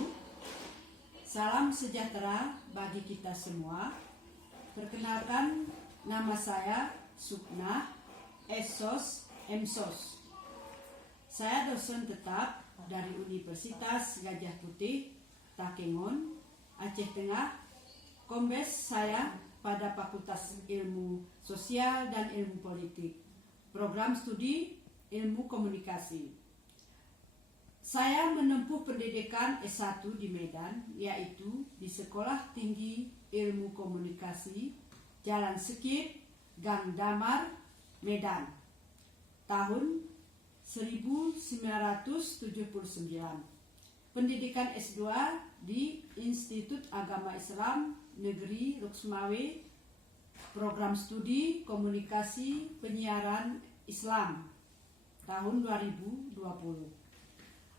wabarakatuh. Salam sejahtera bagi kita semua. Perkenalkan, nama saya Suknah Esos Emsos. Saya dosen tetap dari Universitas Gajah Putih, Takengon, Aceh Tengah. Kombes saya pada Fakultas Ilmu Sosial dan Ilmu Politik, Program Studi Ilmu Komunikasi. Saya menempuh pendidikan S1 di Medan, yaitu di Sekolah Tinggi Ilmu Komunikasi, Jalan Sekip, Gang Damar, Medan, tahun 1979. Pendidikan S2 di Institut Agama Islam Negeri Ruksmawe, Program Studi Komunikasi Penyiaran Islam, tahun 2020.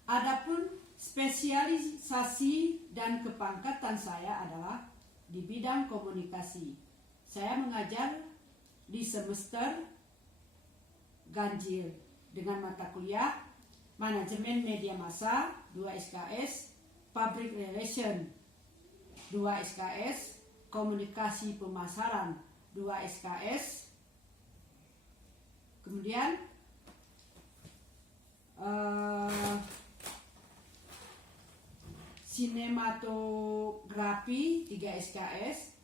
Adapun spesialisasi dan kepangkatan saya adalah di bidang komunikasi. Saya mengajar di semester ganjil dengan mata kuliah Manajemen Media Massa 2 SKS, Public Relation 2 SKS, Komunikasi Pemasaran 2 SKS. Kemudian Sinematografi 3 SKS,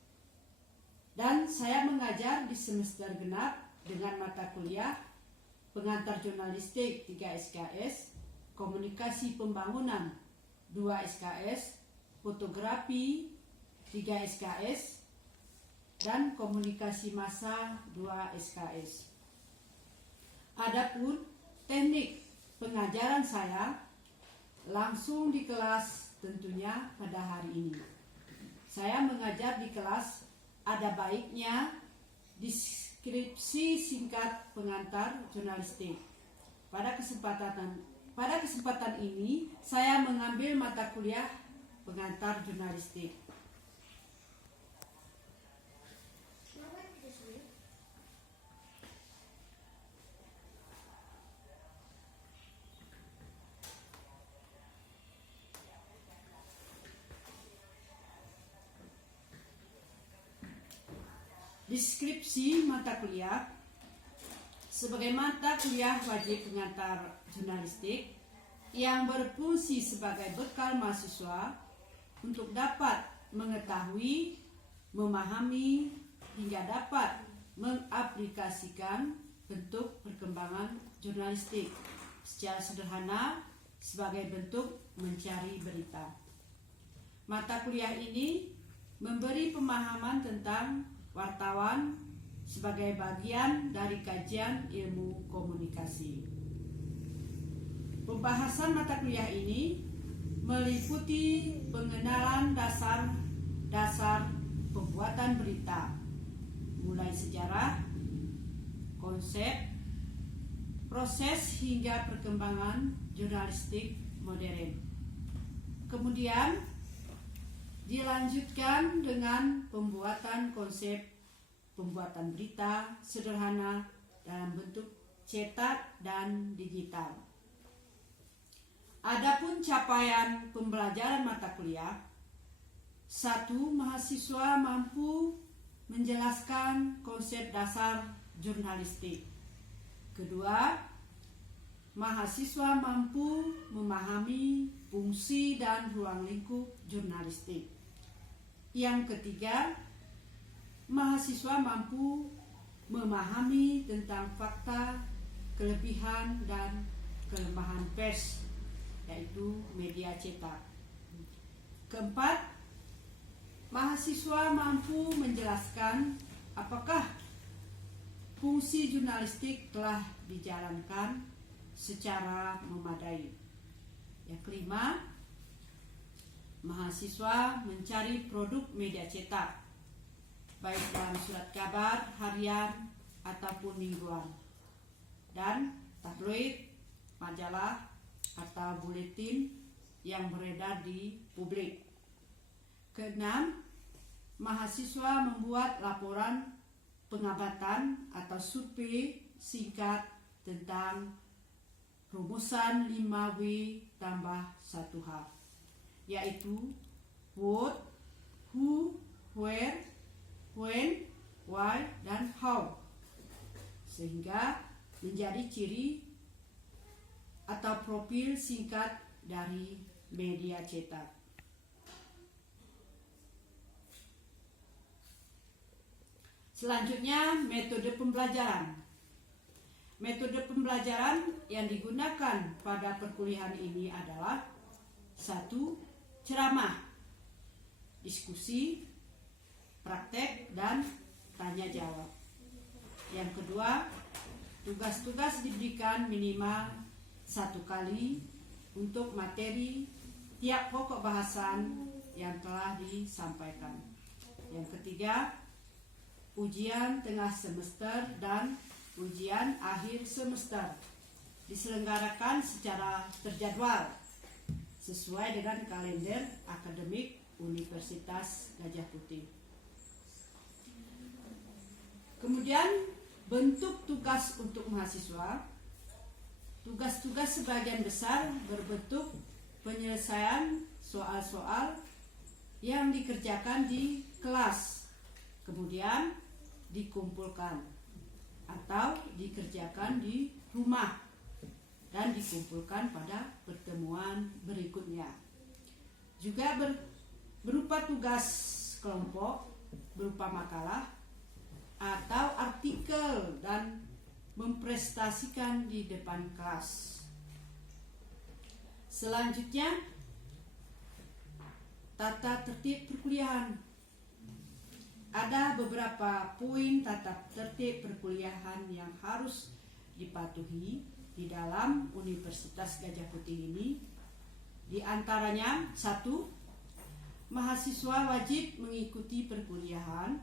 dan saya mengajar di semester genap dengan mata kuliah Pengantar Jurnalistik 3 SKS, Komunikasi Pembangunan 2 SKS, Fotografi 3 SKS, dan Komunikasi Massa 2 SKS. Adapun teknik pengajaran saya langsung di kelas tentunya pada hari ini. Saya mengajar di kelas, ada baiknya deskripsi singkat pengantar jurnalistik. Pada kesempatan ini saya mengambil mata kuliah pengantar jurnalistik. Deskripsi mata kuliah sebagai mata kuliah wajib pengantar jurnalistik yang berfungsi sebagai bekal mahasiswa untuk dapat mengetahui, memahami, hingga dapat mengaplikasikan bentuk perkembangan jurnalistik secara sederhana sebagai bentuk mencari berita. Mata kuliah ini memberi pemahaman tentang wartawan sebagai bagian dari kajian ilmu komunikasi. Pembahasan mata kuliah ini meliputi pengenalan dasar pembuatan berita, mulai sejarah, konsep, proses hingga perkembangan jurnalistik modern. Kemudian dilanjutkan dengan pembuatan konsep pembuatan berita sederhana dalam bentuk cetak dan digital. Adapun capaian pembelajaran mata kuliah: 1. Mahasiswa mampu menjelaskan konsep dasar jurnalistik. 2. Mahasiswa mampu memahami fungsi dan ruang lingkup jurnalistik. Yang 3, mahasiswa mampu memahami tentang fakta, kelebihan dan kelemahan pers, yaitu media cetak. 4, mahasiswa mampu menjelaskan apakah fungsi jurnalistik telah dijalankan secara memadai. Yang 5, mahasiswa mencari produk media cetak, baik dalam surat kabar harian ataupun mingguan, dan tabloid, majalah, atau buletin yang beredar di publik. 6, mahasiswa membuat laporan pengamatan atau survei singkat tentang rumusan 5W tambah 1H. yaitu what, who, where, when, why, dan how, sehingga menjadi ciri atau profil singkat dari media cetak. Selanjutnya, metode pembelajaran. Metode pembelajaran yang digunakan pada perkuliahan ini adalah 1. Ceramah, diskusi, praktek, dan tanya jawab. Yang kedua, tugas-tugas diberikan minimal 1 kali untuk materi tiap pokok bahasan yang telah disampaikan. Yang ketiga, ujian tengah semester dan ujian akhir semester diselenggarakan secara terjadwal sesuai dengan kalender akademik Universitas Gadjah Putih. Kemudian bentuk tugas untuk mahasiswa. Tugas-tugas sebagian besar berbentuk penyelesaian soal-soal yang dikerjakan di kelas, kemudian dikumpulkan atau dikerjakan di rumah dan dikumpulkan pada pertemuan berikutnya. Juga berupa tugas kelompok berupa makalah atau artikel dan memprestasikan di depan kelas. Selanjutnya, tata tertib perkuliahan. Ada beberapa poin tata tertib perkuliahan yang harus dipatuhi di dalam Universitas Gadjah Putih ini. Di antaranya, 1. Mahasiswa wajib mengikuti perkuliahan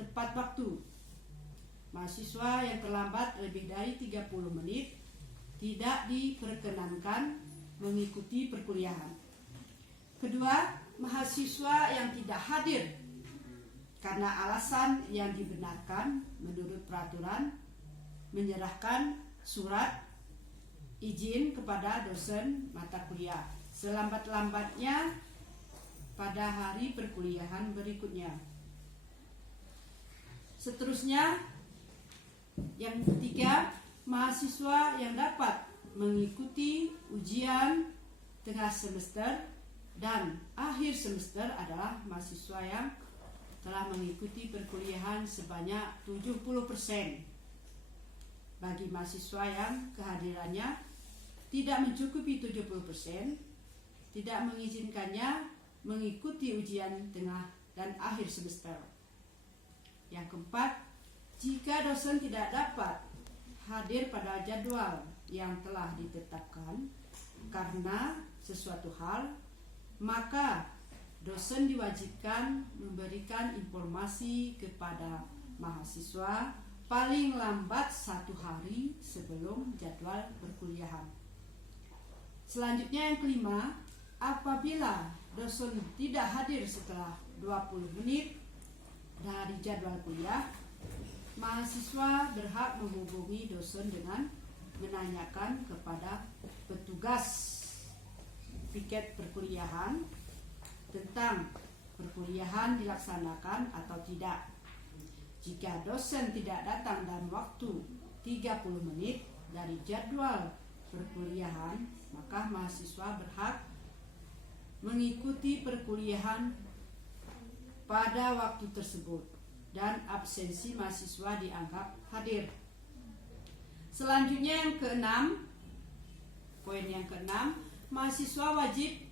tepat waktu. Mahasiswa yang terlambat lebih dari 30 menit tidak diperkenankan mengikuti perkuliahan. Kedua, mahasiswa yang tidak hadir karena alasan yang dibenarkan menurut peraturan menyerahkan surat izin kepada dosen mata kuliah selambat-lambatnya pada hari perkuliahan berikutnya. Seterusnya, yang ketiga, mahasiswa yang dapat mengikuti ujian tengah semester dan akhir semester adalah mahasiswa yang telah mengikuti perkuliahan sebanyak 70%. Bagi mahasiswa yang kehadirannya tidak mencukupi 70%, tidak mengizinkannya mengikuti ujian tengah dan akhir semester. Yang keempat, jika dosen tidak dapat hadir pada jadwal yang telah ditetapkan karena sesuatu hal, maka dosen diwajibkan memberikan informasi kepada mahasiswa paling lambat 1 hari sebelum jadwal perkuliahan. Selanjutnya, yang kelima, apabila dosen tidak hadir setelah 20 menit dari jadwal kuliah, mahasiswa berhak menghubungi dosen dengan menanyakan kepada petugas piket perkuliahan tentang perkuliahan dilaksanakan atau tidak. Jika dosen tidak datang dalam waktu 30 menit dari jadwal perkuliahan, maka mahasiswa berhak mengikuti perkuliahan pada waktu tersebut dan absensi mahasiswa dianggap hadir. Selanjutnya, yang keenam, poin yang keenam, mahasiswa wajib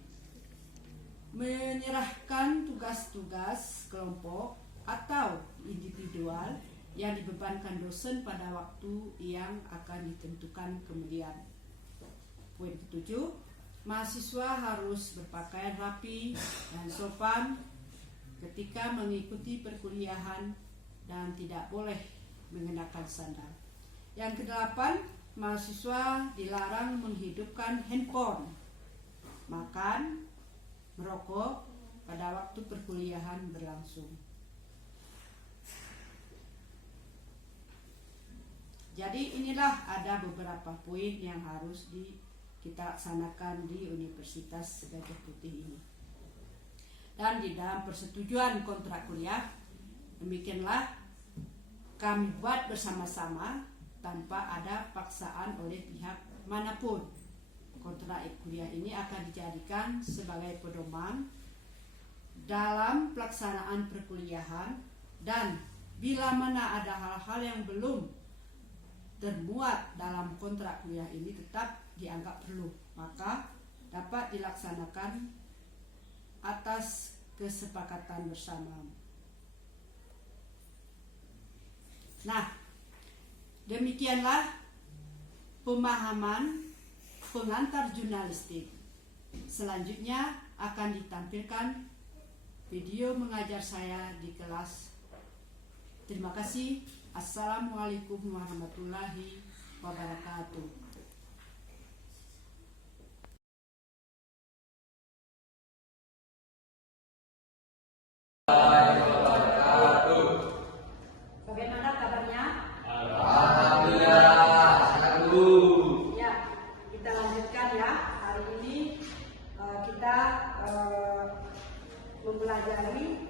menyerahkan tugas-tugas kelompok atau individual yang dibebankan dosen pada waktu yang akan ditentukan kemudian. Poin ketujuh, mahasiswa harus berpakaian rapi dan sopan ketika mengikuti perkuliahan dan tidak boleh mengenakan sandal. Yang kedelapan, mahasiswa dilarang menghidupkan handphone, makan, merokok pada waktu perkuliahan berlangsung. Jadi inilah ada beberapa poin yang harus kita laksanakan di Universitas Gadjah Putih ini. dan di dalam persetujuan kontrak kuliah. Demikianlah kami buat bersama-sama tanpa ada paksaan oleh pihak manapun. Kontrak kuliah ini akan dijadikan sebagai pedoman dalam pelaksanaan perkuliahan, dan bila mana ada hal-hal yang belum termuat dalam kontrak kuliah ini tetap dianggap perlu, maka dapat dilaksanakan atas kesepakatan bersama. Nah, demikianlah pemahaman pengantar jurnalistik. Selanjutnya akan ditampilkan video mengajar saya di kelas. Terima kasih. Assalamualaikum warahmatullahi wabarakatuh. Bagaimana kabarnya? Alhamdulillah, selalu. Ya, kita lanjutkan ya. Hari ini kita mempelajari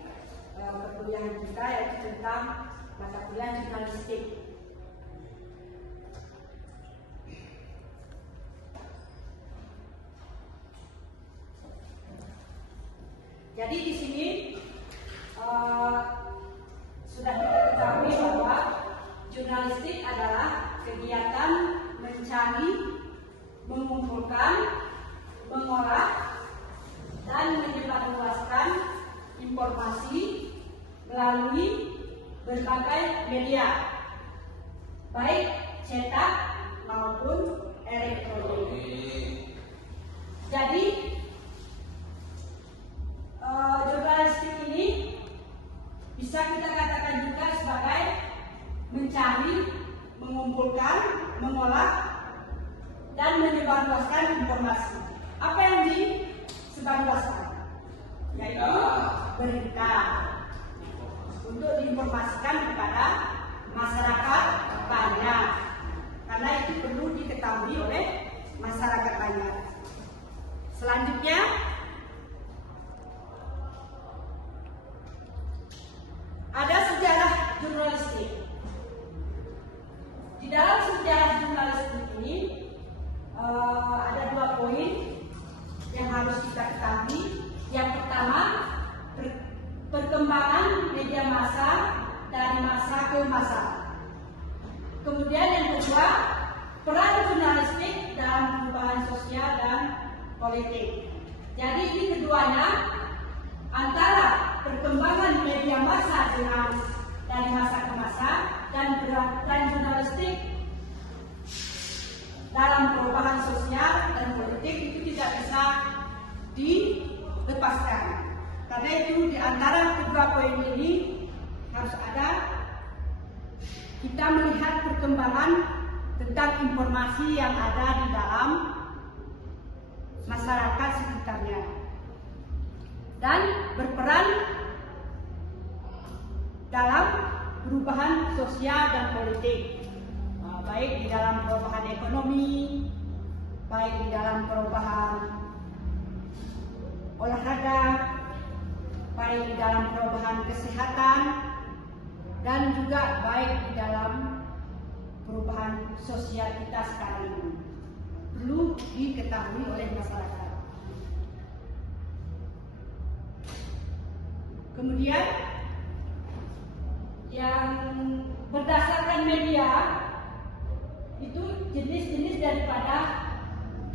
perkuliahan kita, yaitu tentang mata kuliah jurnalistik. Jadi di sini sudah kita ketahui bahwa jurnalistik adalah kegiatan mencari, mengumpulkan, mengolah, dan menyebarluaskan informasi melalui berbagai media, baik cetak maupun elektronik. Jadi jurnalistik ini bisa kita katakan juga sebagai mencari, mengumpulkan, mengolah, dan menyebarluaskan informasi. Apa yang disebarluaskan? Yaitu berita, untuk diinformasikan kepada masyarakat banyak, karena itu perlu diketahui oleh masyarakat banyak. Selanjutnya, ada sejarah jurnalistik. Di dalam sejarah jurnalistik ini ada 2 poin yang harus kita ketahui. Yang pertama, perkembangan media massa dari masa ke masa. Kemudian yang kedua, peran jurnalistik dalam perubahan sosial dan politik. Jadi ini keduanya, antara perkembangan media massa dengan dari masa ke masa dan peran jurnalistik dalam perubahan sosial dan politik itu tidak bisa dilepaskan. Karena itu di antara kedua poin ini harus ada, kita melihat perkembangan tentang informasi yang ada di dalam masyarakat sekitarnya dan berperan dalam perubahan sosial dan politik, baik di dalam perubahan ekonomi, baik di dalam perubahan olahraga, baik di dalam perubahan kesehatan, dan juga baik di dalam perubahan sosial kita sekarang ini. Perlu diketahui oleh masyarakat. Kemudian yang berdasarkan media itu jenis-jenis daripada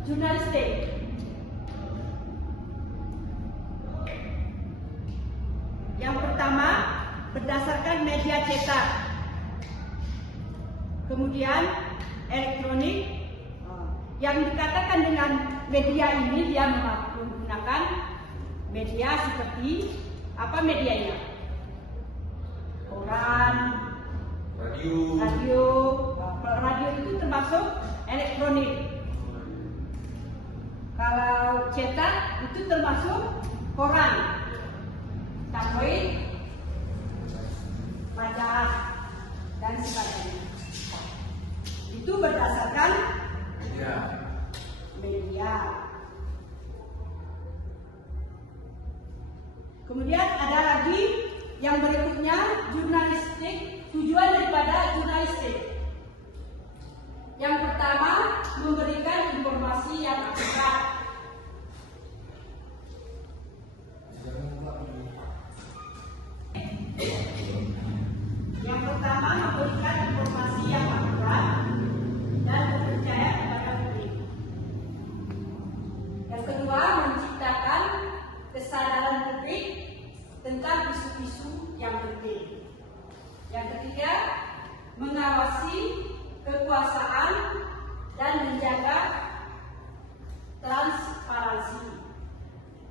jurnalistik. Yang pertama, berdasarkan media cetak, kemudian elektronik. Yang dikatakan dengan media ini, dia menggunakan media seperti apa medianya? Koran, radio. Radio itu termasuk elektronik. Kalau cetak itu termasuk koran, tabloid, majalah, dan sebagainya. Itu berdasarkan media. Kemudian ada lagi yang berikutnya, jurnalistik, tujuan daripada jurnalistik. Yang pertama, memberikan informasi yang akurat. Yang pertama, memberikan informasi yang akurat dan terpercaya kepada publik. Yang kedua, menciptakan kesadaran publik tentang isu-isu yang penting. Yang ketiga, mengawasi kekuasaan dan menjaga transparansi.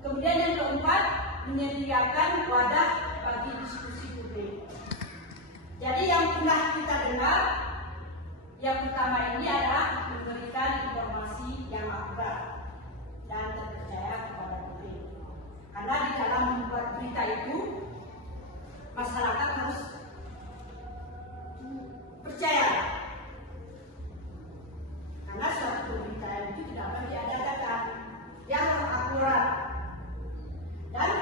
Kemudian yang keempat, menyediakan wadah bagi diskusi publik. Jadi yang pernah kita dengar, yang pertama ini adalah memberikan informasi yang akurat dan terpercaya kepada publik. Karena di dalam membuat berita itu, masyarakat harus percaya. Karena suatu pemberitaan itu tidak boleh diadakan, dia harus akurat. Dan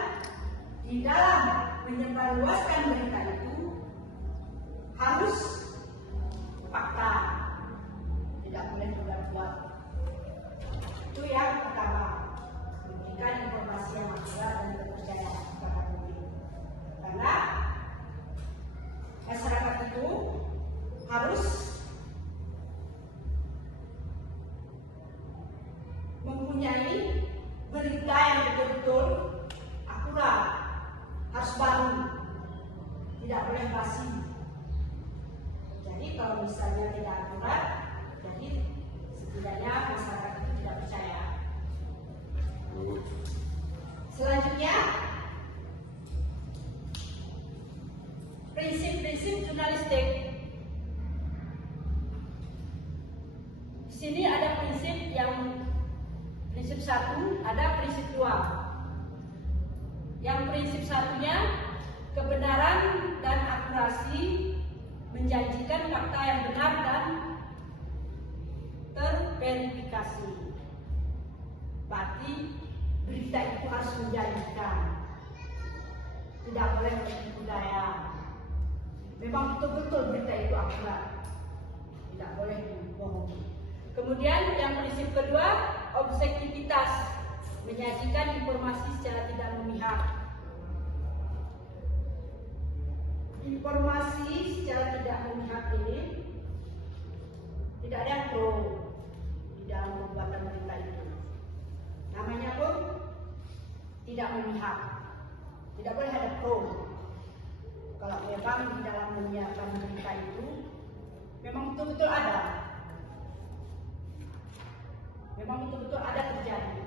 di dalam menyebarluaskan berita itu harus fakta, tidak boleh buat-buat. Itu yang pertama, memberikan informasi yang akurat dan terpercaya kepada publik. Karena masyarakat itu harus mempunyai berita yang betul-betul akurat, harus baru, tidak boleh basi. Jadi kalau misalnya tidak akurat, jadi setidaknya masyarakat itu tidak percaya. Selanjutnya, prinsip-prinsip jurnalistik. Di sini ada prinsip satu, ada prinsip dua. Yang prinsip satunya, kebenaran dan akurasi, menjanjikan fakta yang benar dan terverifikasi. Berarti berita itu harus menjanjikan, tidak boleh menipu daya. Memang betul-betul berita itu akurat, tidak boleh dibohongi. Kemudian yang prinsip kedua, objektivitas, menyajikan informasi secara tidak memihak. Informasi secara tidak memihak ini tidak ada yang pro di dalam pembuatan berita itu. Namanya pun tidak memihak, tidak boleh ada pro. Kalau memang di dalam menyiapkan berita itu memang betul-betul ada, memang betul-betul ada terjadi.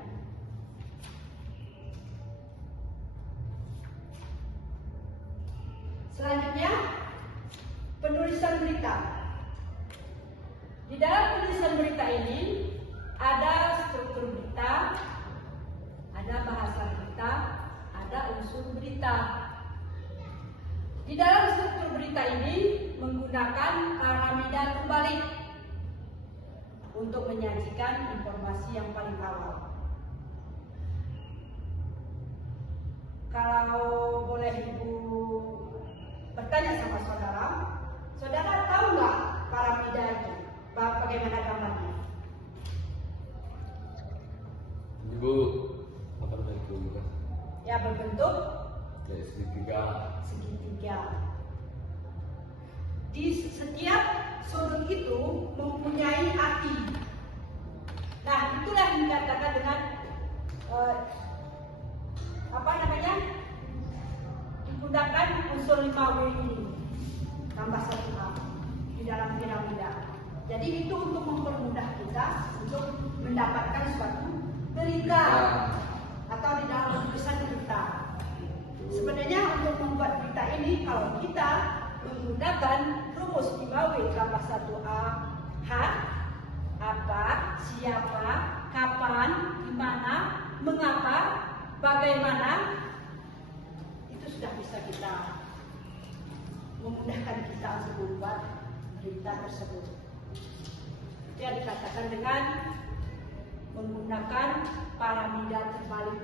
Selanjutnya, penulisan berita. Di dalam penulisan berita ini ada struktur berita, ada bahasa berita, ada unsur berita. Di dalam struktur berita ini menggunakan piramida terbalik untuk menyajikan informasi yang paling awal. Kalau boleh Ibu bertanya sama saudara, saudara tahu nggak piramida itu? Bagaimana gambarnya? Ibu, apa itu? Ya, berbentuk segitiga. Di setiap sudut itu mempunyai arti. Nah, itulah yang dikatakan dengan menggunakan unsur 5W ini tambah 1A di dalam piramida. Jadi itu untuk mempermudah kita untuk mendapatkan suatu berita atau di dalam tulisan berita. Sebenarnya untuk membuat berita ini, kalau kita menggunakan rumus 5W tambah 1A, hak, apa, siapa, kapan, di mana, mengapa, bagaimana, itu sudah bisa kita memudahkan kita untuk membuat berita tersebut. Itu yang dikatakan dengan menggunakan piramida terbalik.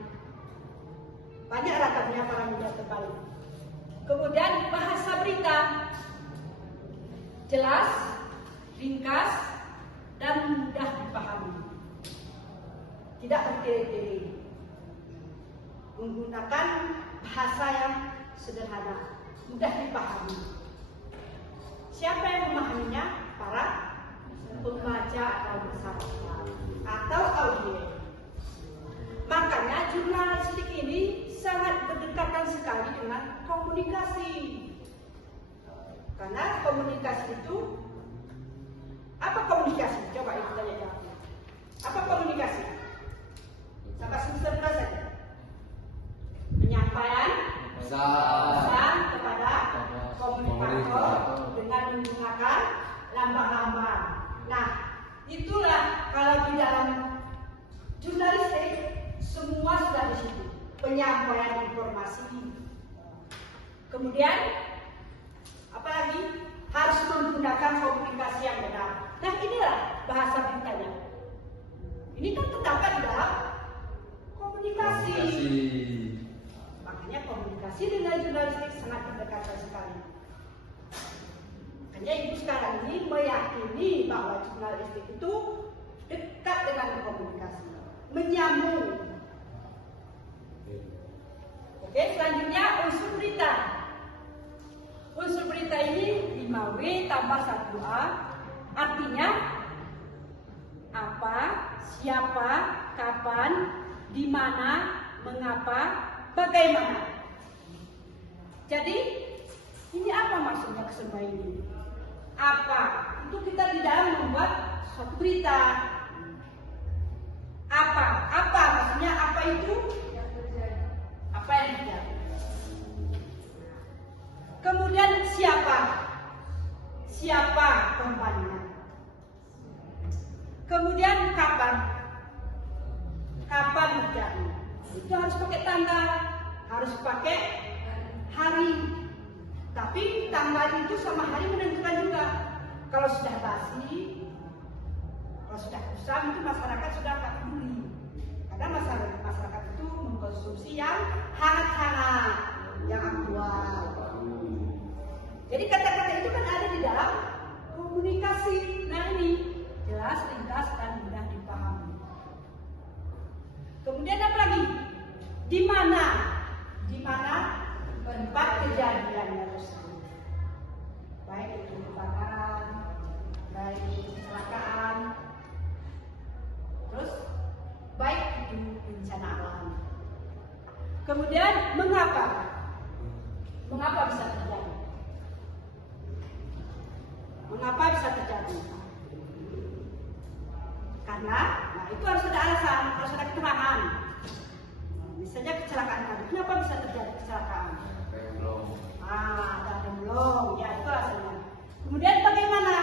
Banyak ragamnya piramida terbalik. Kemudian bahasa berita jelas, ringkas, dan mudah dipahami. Tidak bertele-tele. Menggunakan bahasa yang sederhana, mudah dipahami. Siapa yang memahaminya? Para pembaca atau masyarakat atau audiens. Makanya jurnalistik ini sangat berdekatan sekali dengan komunikasi. Karena komunikasi itu, apa komunikasi? Coba ibu tanya jawab. Apa komunikasi? Sampai semester berapa saja? Penyampaian pesan kepada komunikator dengan menggunakan lambang-lambang. Nah, itulah kalau di dalam jurnalistik semua sudah di situ. Penyampaian informasi. Kemudian apalagi harus menggunakan komunikasi yang benar. Nah, inilah bahasa beritanya. Ini kan terdapat di dalam komunikasi. Makanya komunikasi dengan jurnalistik sangat berdekatan sekali. Makanya ibu sekarang ini meyakini bahwa jurnalistik itu dekat dengan komunikasi, menyambung. Oke, selanjutnya unsur berita. Unsur berita ini 5W tambah 1A, artinya apa, siapa, kapan, di mana, mengapa, bagaimana. Jadi ini apa maksudnya kesemua ini? Apa? Itu kita di dalam membuat suatu berita. Apa? Apa maksudnya? Apa itu? Apa yang terjadi? Kemudian siapa? Siapa korbannya? Kemudian kapan? Kapan terjadi? Itu harus pakai tanggal, harus pakai hari. Tapi tanggal itu sama hari menentukan juga. Kalau sudah basi, kalau sudah kusam itu masyarakat sudah tak peduli. Karena masyarakat itu mengkonsumsi yang hangat-hangat, yang aktual. Jadi kata-kata itu kan ada di dalam komunikasi. Nah ini jelas, ringkas, dan mudah dipahami. Kemudian apa lagi? Di mana? Di mana tempat kejadiannya tersebut? Baik itu kebakaran, baik itu kecelakaan, terus baik itu bencana alam. Kemudian mengapa? Mengapa bisa terjadi? Mengapa bisa terjadi? Karena, nah itu harus ada alasan, harus ada keterangan. Misalnya kecelakaan tadi, kenapa bisa terjadi kecelakaan? Ada remblong, ya itu alasannya. Kemudian bagaimana?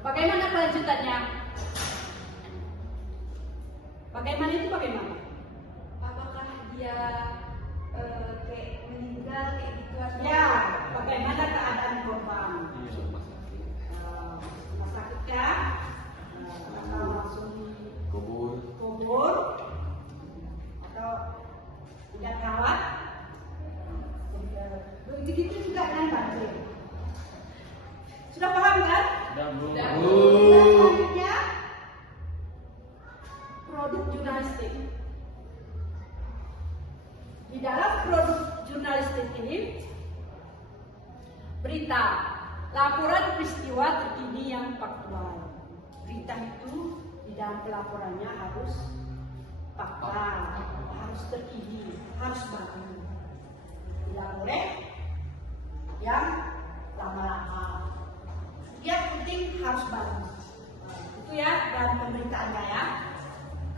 Bagaimana kelanjutannya? Bagaimana itu bagaimana? Apakah dia kayak meninggal kayak gitu atau Ya, bagaimana keadaan korban? Rumah sakitnya atau langsung kubur atau tidak rawat? Begitu juga dengan banjir. Sudah paham kan? Sudah, Dan Bu. selanjutnya produk jurnalistik. Di dalam produk jurnalistik ini berita, laporan peristiwa terkini yang faktual. Berita itu di dalam pelaporannya harus fakta, harus terkini, harus baru. Tidak boleh yang lama-lama. Yang penting harus baru. Itu ya dalam pemberitaannya ya.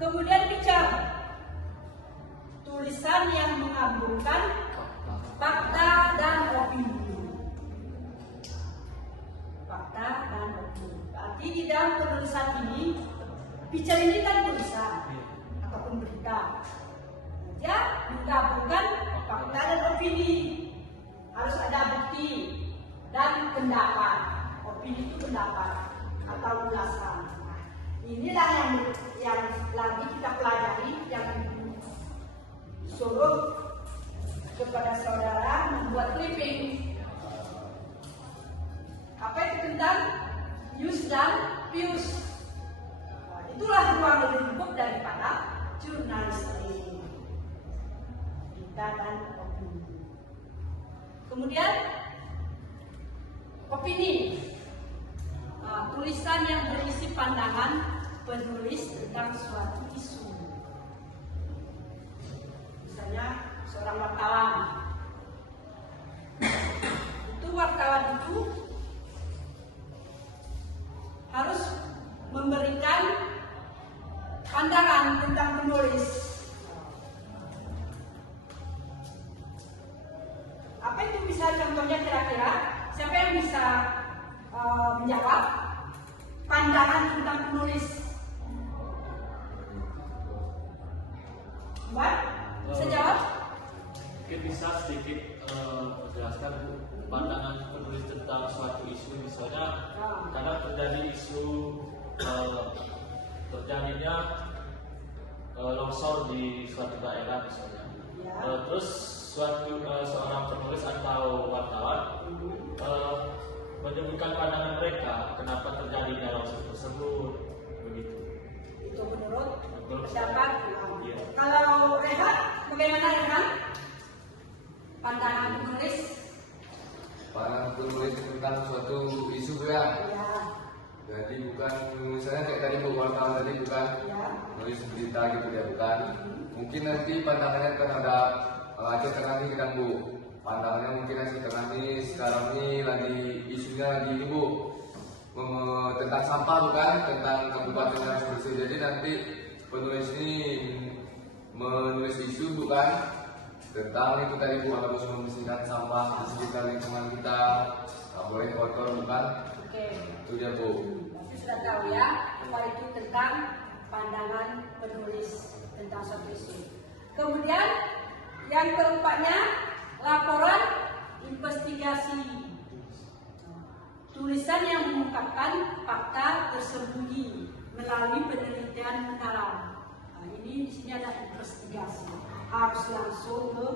Kemudian bicara. Tulisan yang menggabungkan fakta dan opini. Fakta dan opini. Berarti di dalam penulisan ini, bicara ini kan tulisan ataupun berita. Ya, menggabungkan fakta dan opini. Harus ada bukti dan pendapat. Opini itu pendapat atau ulasan. Nah, inilah yang lagi kita pelajari, yang suruh kepada saudara membuat clipping. Apa itu tentang use dan pius? Nah, itulah ruang lingkup daripada jurnalistik. Berita dan opini. Kemudian opini. Tulisan yang berisi pandangan penulis tentang suatu isu. Misalnya seorang wartawan. Wartawan itu harus memberikan pandangan tentang penulis. Apa itu bisa contohnya kira-kira? Siapa yang bisa menjawab pandangan tentang penulis? Mbak, bisa jawab? Mungkin bisa sedikit menjelaskan Bu, pandangan penulis tentang suatu isu, misalnya karena terjadi isu terjadinya longsor di suatu daerah misalnya. Terus seorang penulis atau wartawan menyebutkan pandangan mereka kenapa terjadinya longsor tersebut, begitu. Itu menurut saya. pendapat. Iya. Kalau Rehan, bagaimana Rehan? Pandangan penulis? Pandangan penulis tentang suatu isu ya. Ya. Jadi bukan misalnya kayak tadi Bu wartawan tadi bukan nulis berita gitu ya, bukan. Mungkin nanti pandangannya akan ada Aceh Tengah ini kan Bu. Pandangannya mungkin Aceh Tengah ini sekarang ini lagi isunya lagi ini Bu, tentang sampah bukan, tentang kabupaten harus bersih. Jadi nanti penulis ini menulis isu bukan tentang itu tadi Bu, harus membersihkan sampah di sekitar lingkungan kita, nggak boleh kotor bukan. Oke. Itu dia Bu. Berarti sudah tahu ya apa itu tentang pandangan penulis tentang suatu isu. Kemudian yang keempatnya laporan investigasi. Tulisan yang mengungkapkan fakta tersembunyi melalui penelitian mendalam. Nah, ini di sini ada investigasi. Harus langsung ke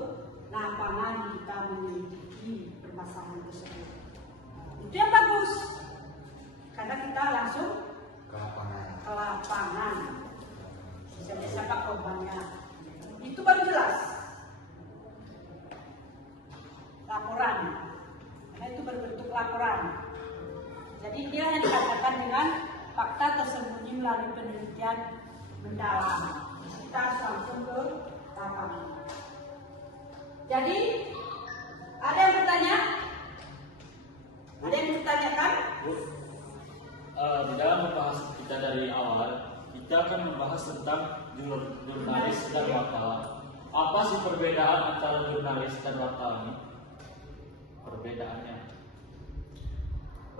lapangan kita menyelidiki permasalahan tersebut. Itu yang bagus. Karena kita langsung ke lapangan. Misalnya siapa korbannya. Itu baru jelas. Laporan. Karena itu berbentuk laporan. Jadi dia yang dikatakan dengan fakta tersembunyi melalui penelitian mendalam. Kita harus langsung ke lapangan. Jadi ada yang bertanya? Ada yang bertanyakan? Di dalam membahas kita dari awal, kita akan membahas tentang jurnalis dan wartawan. Apa sih perbedaan antara jurnalis dan wartawan ini? Perbedaannya?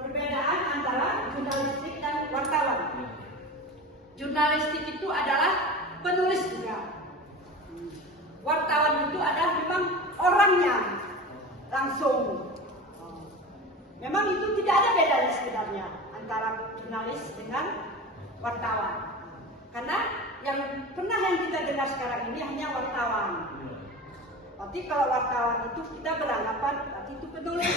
Perbedaan antara jurnalistik dan wartawan. Jurnalistik itu adalah penulis juga. Wartawan itu adalah memang orangnya langsung. Memang itu tidak ada bedanya sebenarnya antara jurnalis dengan wartawan. Karena yang kita dengar sekarang ini hanya wartawan. Tapi kalau wartawan itu kita beranggapan berarti itu penulis.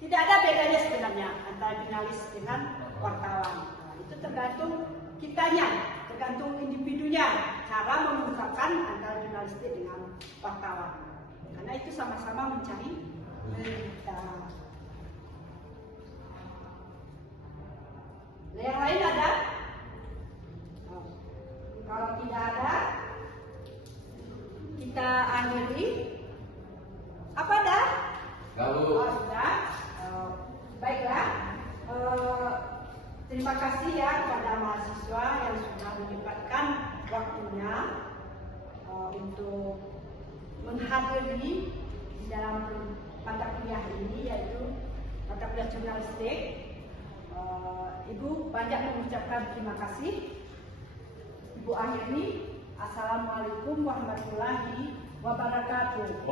Tidak ada bedanya sebenarnya antara jurnalis dengan wartawan. Itu tergantung kitanya, tergantung individunya, cara mengungkapkan antara jurnalistik dengan wartawan. Karena itu sama-sama mencari berita. Yang lain ada? Kalau tidak ada, kita akhiri. Apa dah? Lalu. Sudah. Baiklah. Terima kasih ya kepada mahasiswa yang sudah menyempatkan waktunya untuk menghadiri di dalam mata kuliah ini, yaitu mata kuliah jurnalistik. Ibu banyak mengucapkan terima kasih. Ibu akhiri. Assalamualaikum warahmatullahi wabarakatuh.